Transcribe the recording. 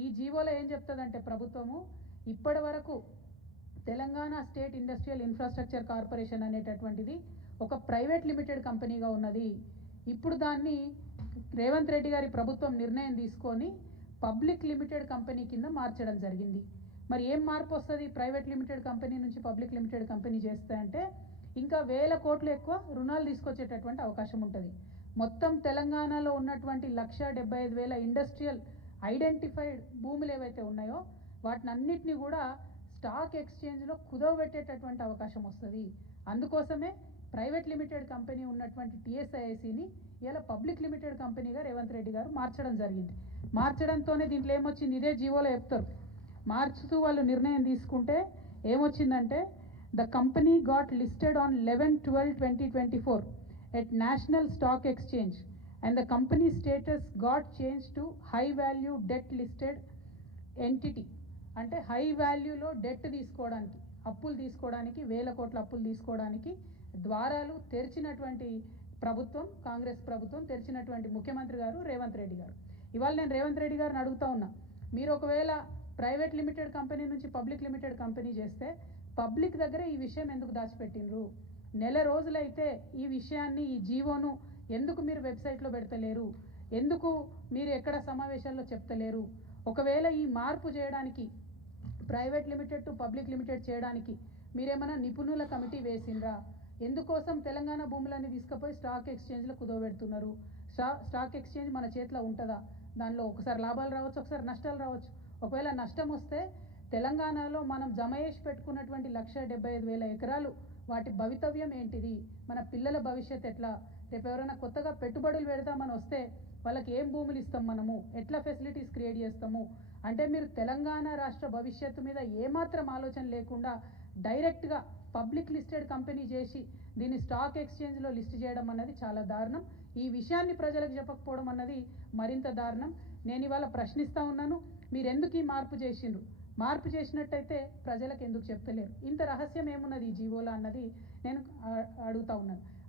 ఈ జీవోలో ఏం చెప్తుందంటే ప్రభుత్వము ఇప్పటి వరకు Telangana state industrial infrastructure corporation అనేటటువంటిది ఒక ప్రైవేట్ లిమిటెడ్ కంపెనీగా ఉన్నది. ఇప్పుడు దాన్ని రేవంత్ రెడ్డి గారి ప్రభుత్వం నిర్ణయం తీసుకొని పబ్లిక్ లిమిటెడ్ కంపెనీ కింద మార్చడం జరిగింది. మరి ఏం మార్పు వస్తుంది ప్రైవేట్ లిమిటెడ్ కంపెనీ నుంచి పబ్లిక్ లిమిటెడ్ కంపెనీ చేస్తే అంటే ఇంకా 1000 కోట్లు ఎక్కువ రుణాలు తీసుకొచ్చేటటువంటి అవకాశం ఉంటుంది. మొత్తం తెలంగాణలో ఉన్నటువంటి 1,75,000 ఇండస్ట్రియల్ ఐడెంటిఫైడ్ భూములు ఏవైతే ఉన్నాయో వాటినన్నిటిని కూడా స్టాక్ ఎక్స్చేంజ్లో కుదవబెట్టేటటువంటి అవకాశం వస్తుంది. అందుకోసమే ప్రైవేట్ లిమిటెడ్ కంపెనీ ఉన్నటువంటి టీఎస్ఐఐసిని ఇలా పబ్లిక్ లిమిటెడ్ కంపెనీగా రేవంత్ రెడ్డి గారు మార్చడం జరిగింది. మార్చడంతోనే దీంట్లో ఏమొచ్చింది, ఇదే జీవోలో చెప్తారు. మార్చుతూ వాళ్ళు నిర్ణయం తీసుకుంటే ఏమొచ్చిందంటే the company got listed on 11/12/2024 at National Stock Exchange and the company status got changed to high value debt listed entity. అంటే హై వాల్యూలో డెట్ తీసుకోవడానికి, అప్పులు తీసుకోవడానికి, 1000 కోట్ల అప్పులు తీసుకోవడానికి ద్వారాలు తెరిచినటువంటి ప్రభుత్వం, కాంగ్రెస్ ప్రభుత్వం తెరిచినటువంటి ముఖ్యమంత్రి గారు రేవంత్ రెడ్డి గారు. ఇవాళ నేను రేవంత్ రెడ్డి గారిని అడుగుతా ఉన్నా, మీరు ఒకవేళ ప్రైవేట్ లిమిటెడ్ కంపెనీ నుంచి పబ్లిక్ లిమిటెడ్ కంపెనీ చేస్తే పబ్లిక్ దగ్గర ఈ విషయం ఎందుకు దాచిపెట్టినరు? నెల రోజులైతే ఈ విషయాన్ని, ఈ జీవోను ఎందుకు మీరు వెబ్సైట్లో పెడతలేరు? ఎందుకు మీరు ఎక్కడ సమావేశాల్లో చెప్తలేరు? ఒకవేళ ఈ మార్పు చేయడానికి, private limited to public limited చేయడానికి మీరేమైనా నిపుణుల కమిటీ వేసిండ్రా? ఎందుకోసం తెలంగాణ భూములన్నీ తీసుకుపోయి స్టాక్ ఎక్స్చేంజ్లో కుదవబెడుతున్నారు? స్టాక్ ఎక్స్చేంజ్ మన చేతిలో ఉంటుందా? దానిలో ఒకసారి లాభాలు రావచ్చు, ఒకసారి నష్టాలు రావచ్చు. ఒకవేళ నష్టం వస్తే తెలంగాణలో మనం జమ చేసి పెట్టుకున్నటువంటి 1,75,000 ఎకరాలు వాటి భవితవ్యం ఏంటిది? మన పిల్లల భవిష్యత్ ఎట్లా? రేపు ఎవరైనా కొత్తగా పెట్టుబడులు పెడతామని వస్తే వాళ్ళకి ఏం భూములు ఇస్తాం, మనము ఎట్లా ఫెసిలిటీస్ క్రియేట్ చేస్తాము? అంటే మీరు తెలంగాణ రాష్ట్ర భవిష్యత్తు మీద ఏమాత్రం ఆలోచన లేకుండా డైరెక్ట్గా పబ్లిక్ లిస్టెడ్ కంపెనీ చేసి దీన్ని స్టాక్ ఎక్స్చేంజ్లో లిస్ట్ చేయడం అన్నది చాలా దారుణం. ఈ విషయాన్ని ప్రజలకు చెప్పకపోవడం అన్నది మరింత దారుణం. నేను ఇవాళ ప్రశ్నిస్తూ ఉన్నాను, మీరు ఎందుకు ఈ మార్పు చేసిండ్రు? మార్పు చేసినట్టయితే ప్రజలకు ఎందుకు చెప్తలేరు? ఇంత రహస్యం ఏమున్నది ఈ జీవోలో అన్నది నేను అడుగుతా ఉన్నాను.